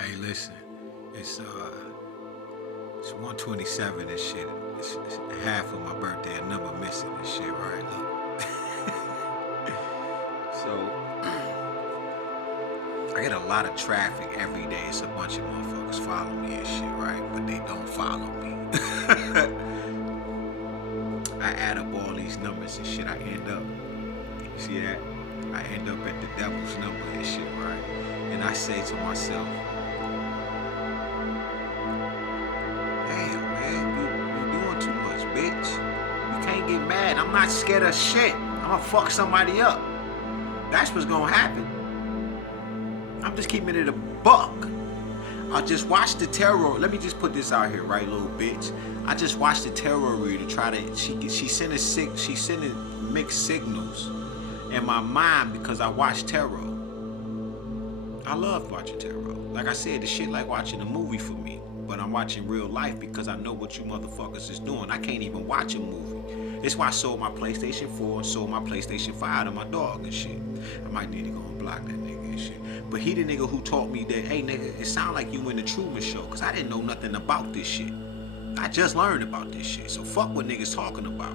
Hey, listen, it's 127 and shit. It's half of my birthday, a number missing and shit, right? Look. So I get a lot of traffic every day. It's a bunch of motherfuckers follow me and shit, right? But they don't follow me. I add up all these numbers and shit. I end up, see that? I end up at the devil's number and shit, right? And I say to myself, damn, man, you doing too much, bitch. You can't get mad. I'm not scared of shit. I'm gonna fuck somebody up. That's what's gonna happen. I'm just keeping it a buck. I just watched the terror. Let me just put this out here, right, little bitch. I just watched the terror reader try to. She sending mixed signals in my mind because I watched terror. I love watching terror. Like I said, the shit like watching a movie for me. But I'm watching real life because I know what you motherfuckers is doing. I can't even watch a movie. It's why I sold my PlayStation 4 and sold my PlayStation 5 to my dog and shit. I might need to go and block that nigga and shit. But he the nigga who taught me that, hey nigga, it sound like you in the Truman Show. Cause I didn't know nothing about this shit. I just learned about this shit. So fuck what niggas talking about.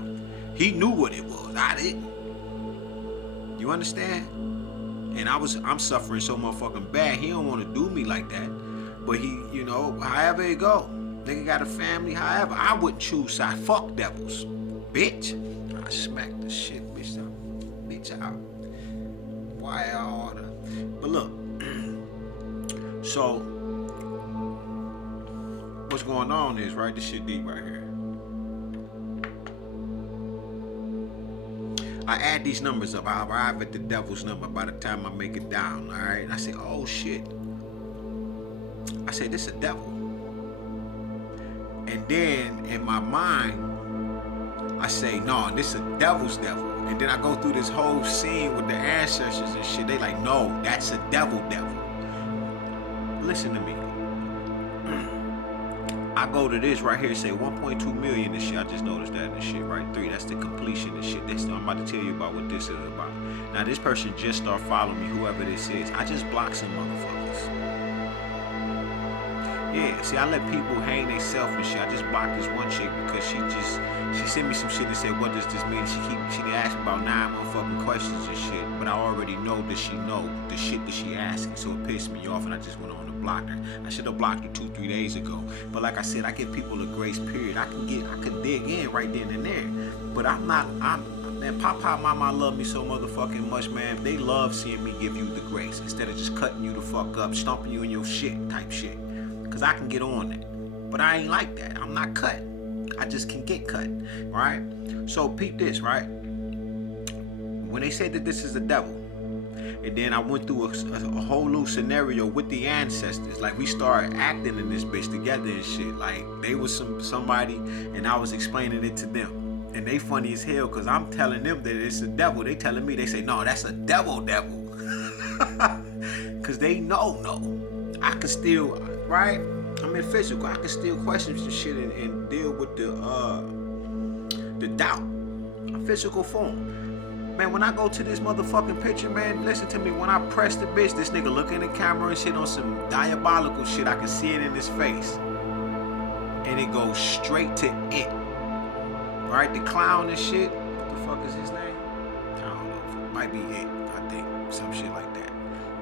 He knew what it was. I didn't. You understand? And I'm suffering so motherfucking bad. He don't want to do me like that. But he, you know, however it go. Nigga got a family, however. I wouldn't choose side. Fuck devils. Bitch. I smack the shit, bitch out. Bitch out. Why I order? But look. So, what's going on is, right, this shit deep right here. I add these numbers up. I arrive at the devil's number by the time I make it down, all right? I say, oh shit. I say, this a devil. And then in my mind, I say, no, this a devil's devil. And then I go through this whole scene with the ancestors and shit. They like, no, that's a devil. Listen to me. I go to this right here, say 1.2 million and shit. I just noticed that and shit, right? 3, that's the completion and shit. I'm about to tell you about what this is about. Now, this person just start following me, whoever this is. I just block some motherfuckers. Yeah, see, I let people hang themselves and shit. I just blocked this one chick because she sent me some shit and said, what does this mean? She asked me about 9 motherfucking questions and shit, but I already know that she know the shit that she asking, so it pissed me off and I just went on to block her. I should have blocked her 2-3 days ago. But like I said, I give people a grace period. I can dig in right then and there. But man, Papa, Mama love me so motherfucking much, man. They love seeing me give you the grace instead of just cutting you the fuck up, stomping you in your shit type shit. Cause I can get on that. But I ain't like that. I'm not cut. I just can get cut, right? So peep this, right? When they say that this is the devil, and then I went through a whole new scenario with the ancestors. Like we started acting in this bitch together and shit. Like they was somebody and I was explaining it to them. And they funny as hell because I'm telling them that it's a devil. They telling me, they say, no, that's a devil. Cause they know, no. I can still, right? I'm in physical. I can still question some shit and deal with the doubt. A physical form. Man, when I go to this motherfucking picture, man, listen to me. When I press the bitch, this nigga look in the camera and shit on some diabolical shit. I can see it in his face. And it goes straight to it. Right? The clown and shit. What the fuck is his name? I don't know. It might be it, I think. Some shit like that.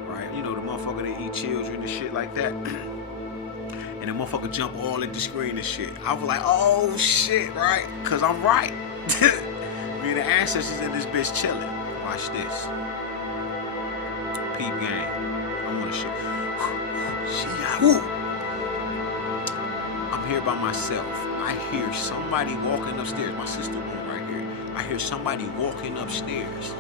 Right? You know, the motherfucker that eat children and shit like that. And the motherfucker jump all at the screen and shit. I was like, oh shit, right? Cause I'm right. Me and the ancestors in this bitch chilling. Watch this. Peep game. I wanna show. I'm here by myself. I hear somebody walking upstairs. My sister room right here. I hear somebody walking upstairs.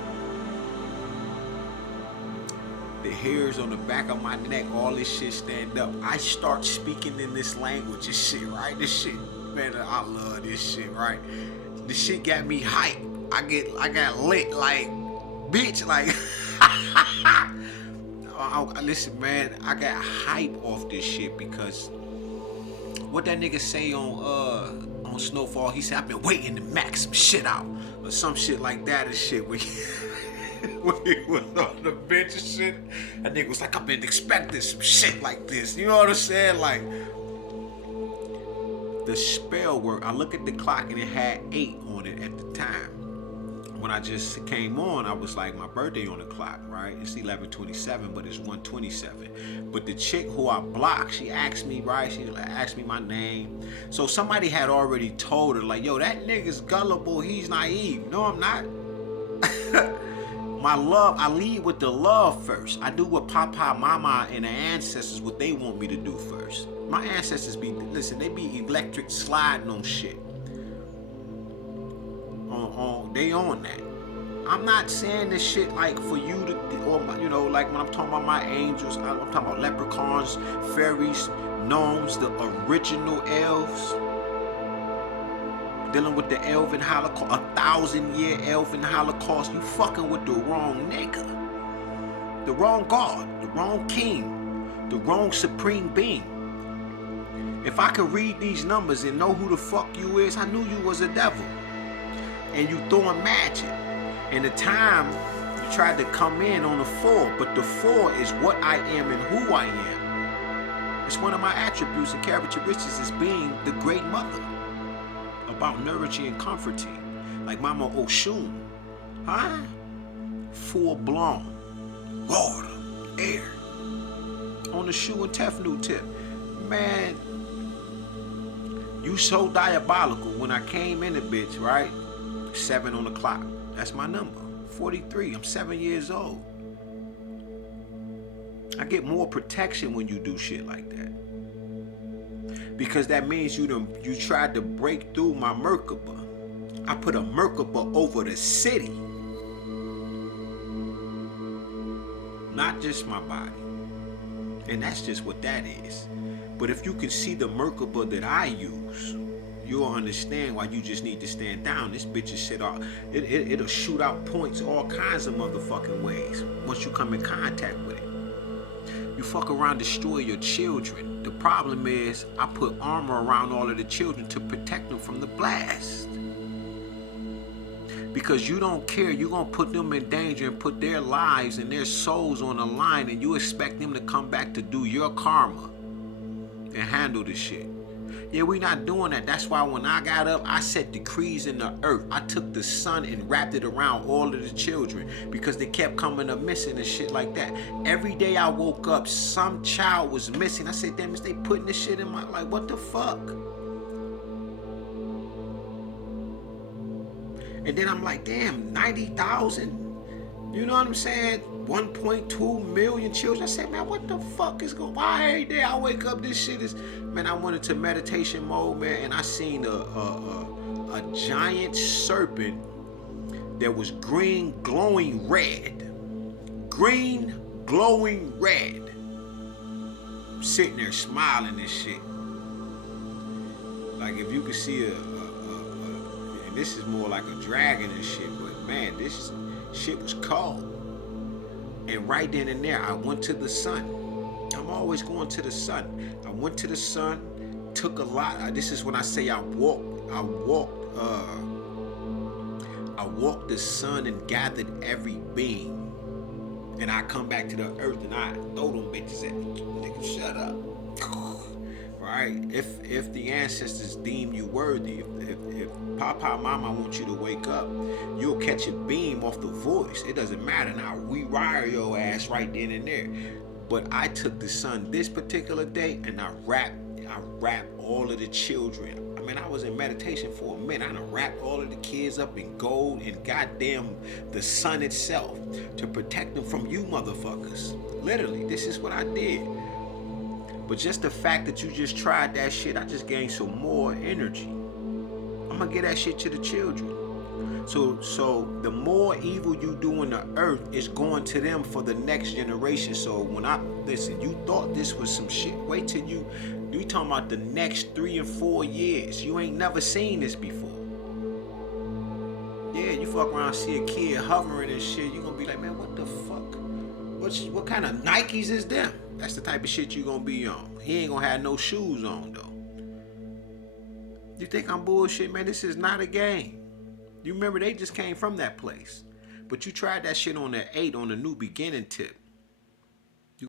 The hairs on the back of my neck, all this shit stand up. I start speaking in this language and shit, right? This shit, man, I love this shit, right? This shit got me hyped. I got lit, like, bitch, like, listen, man, I got hype off this shit because what that nigga say on Snowfall, he said, I've been waiting to max some shit out, or some shit like that and shit. when he was on the bench and shit. That nigga was like, I've been expecting some shit like this. You know what I'm saying? Like, the spell work. I look at the clock and it had 8 on it at the time. When I just came on, I was like, my birthday on the clock, right? It's 11:27, but it's 1:27. But the chick who I blocked, she asked me, right? She asked me my name. So somebody had already told her, like, yo, that nigga's gullible. He's naive. No, I'm not. My love, I lead with the love first. I do what Papa, Mama, and the ancestors, what they want me to do first. My ancestors they be electric sliding on shit. They on that. I'm not saying this shit like for you to, or you know, like when I'm talking about my angels, I'm talking about leprechauns, fairies, gnomes, the original elves. Dealing with the elven holocaust, 1,000-year elven holocaust. You fucking with the wrong nigga, the wrong god, the wrong king, the wrong supreme being. If I could read these numbers and know who the fuck you is, I knew you was a devil. And you throwing magic. And the time you tried to come in on the 4, but the 4 is what I am and who I am. It's one of my attributes and characteristics is being the great mother. About nourishing and comforting. Like Mama Oshun. Huh? Full blown. Water. Air. On the Shu and Tefnu tip. Man, you so diabolical. When I came in the bitch, right? 7 on the clock. That's my number. 43. I'm 7 years old. I get more protection when you do shit like that. Because that means you tried to break through my Merkaba. I put a Merkaba over the city. Not just my body. And that's just what that is. But if you can see the Merkaba that I use, you'll understand why you just need to stand down. This bitch is shit off. It'll shoot out points all kinds of motherfucking ways once you come in contact with it. You fuck around, destroy your children. The problem is I put armor around all of the children to protect them from the blast. Because you don't care. You're going to put them in danger and put their lives and their souls on the line, and you expect them to come back to do your karma and handle the shit. Yeah, we not doing that. That's why when I got up, I set decrees in the earth. I took the sun and wrapped it around all of the children because they kept coming up missing and shit like that. Every day I woke up, some child was missing. I said, damn, is they putting this shit in my, like, what the fuck? And then I'm like, damn, 90,000? You know what I'm saying? 1.2 million children. I said, man, what the fuck is going on? Why every day I wake up, this shit is... Man, I went into meditation mode, man, and I seen a giant serpent that was green, glowing red. Green, glowing red. I'm sitting there smiling and shit. Like, if you could see and this is more like a dragon and shit, but man, this shit was cold. And right then and there, I went to the sun. I'm always going to the sun. I went to the sun, took a lot. This is when I say I walked the sun and gathered every being. And I come back to the earth and I throw them bitches at me. Nigga, shut up. Right? If the ancestors deem you worthy, if Papa, Mama want you to wake up, you'll catch a beam off the voice. It doesn't matter now. We wire your ass right then and there. But I took the sun this particular day and I wrapped all of the children. I mean, I was in meditation for a minute. I done wrapped all of the kids up in gold and goddamn the sun itself to protect them from you motherfuckers. Literally, this is what I did. But just the fact that you just tried that shit, I just gained some more energy. I'm gonna get that shit to the children. So the more evil you do in the earth is going to them for the next generation. So when listen, you thought this was some shit. Wait till you talking about the next 3 and 4 years. You ain't never seen this before. Yeah, you fuck around, see a kid hovering and shit, you gonna be like, man, what the fuck? What kind of Nikes is them? That's the type of shit you gonna be on. He ain't gonna have no shoes on though. You think I'm bullshit, man? This is not a game. You remember they just came from that place. But you tried that shit on the 8 on the new beginning tip.